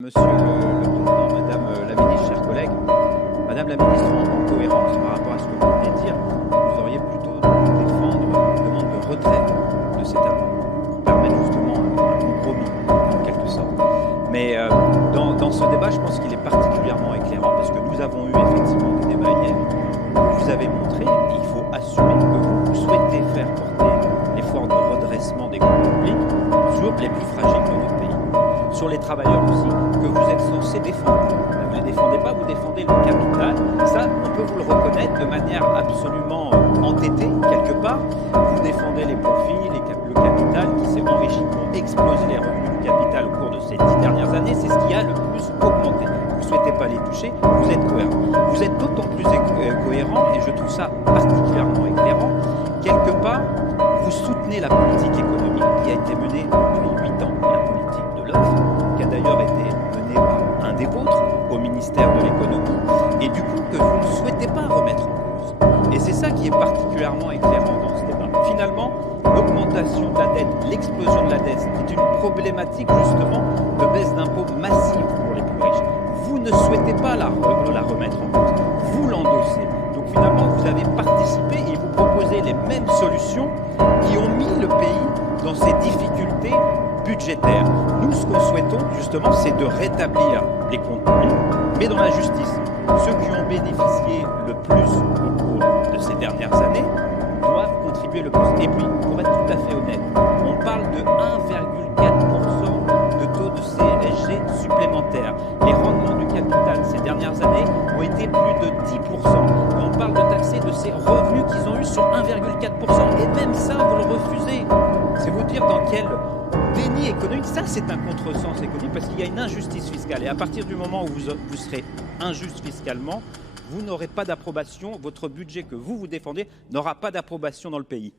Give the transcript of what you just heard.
Monsieur le Président, Madame la Ministre, chers collègues, Madame la Ministre, en cohérence par rapport à ce que vous venez de dire, vous auriez plutôt dû défendre une demande de retrait de cet amendement pour permettre justement un compromis, en quelque sorte. Mais dans ce débat, je pense qu'il est particulièrement éclairant parce que nous avons eu effectivement des débats hier. Vous avez montré qu'il faut assumer que vous souhaitez faire porter l'effort de redressement des comptes publics sur les plus fragiles de notre pays. Sur les travailleurs aussi, que vous êtes censés défendre. Vous ne les défendez pas, vous défendez le capital. Ça, on peut vous le reconnaître de manière absolument entêtée, quelque part. Vous défendez les profits, le capital qui s'est enrichi pour exploser les revenus du capital au cours de ces 10 dernières années. C'est ce qui a le plus augmenté. Vous ne souhaitez pas les toucher, vous êtes cohérent. Vous êtes d'autant plus cohérent, et je trouve ça particulièrement éclairant, quelque part, vous soutenez la politique économique qui a été menée depuis 8 ans, la politique de l'offre, qui a d'ailleurs été menée par un des vôtres au ministère de l'économie, et du coup que vous ne souhaitez pas remettre en cause. Et c'est ça qui est particulièrement éclairant dans ce débat. Finalement, l'augmentation de la dette, l'explosion de la dette, est une problématique justement de baisse d'impôts massive pour les plus riches. Vous ne souhaitez pas la remettre en cause, vous l'endossez. Donc finalement, vous avez participé et vous proposez les mêmes solutions qui ont mis le pays dans ces difficultés budgétaires. Nous, ce que souhaitons, justement, c'est de rétablir les comptes publics, mais dans la justice. Ceux qui ont bénéficié le plus au cours de ces dernières années doivent contribuer le plus. Et puis, pour être tout à fait honnête, on parle de 1,4% de taux de CSG supplémentaire. Les rendements du capital ces dernières années ont été plus de 10%. Et on parle de taxer de ces revenus qu'ils ont eus sur 1,4%. Et même ça, vous le refusez. C'est vous dire dans quel déni économique. Ça, c'est un contresens économique parce qu'il y a une injustice fiscale. Et à partir du moment où vous serez injuste fiscalement, vous n'aurez pas d'approbation. Votre budget que vous défendez n'aura pas d'approbation dans le pays.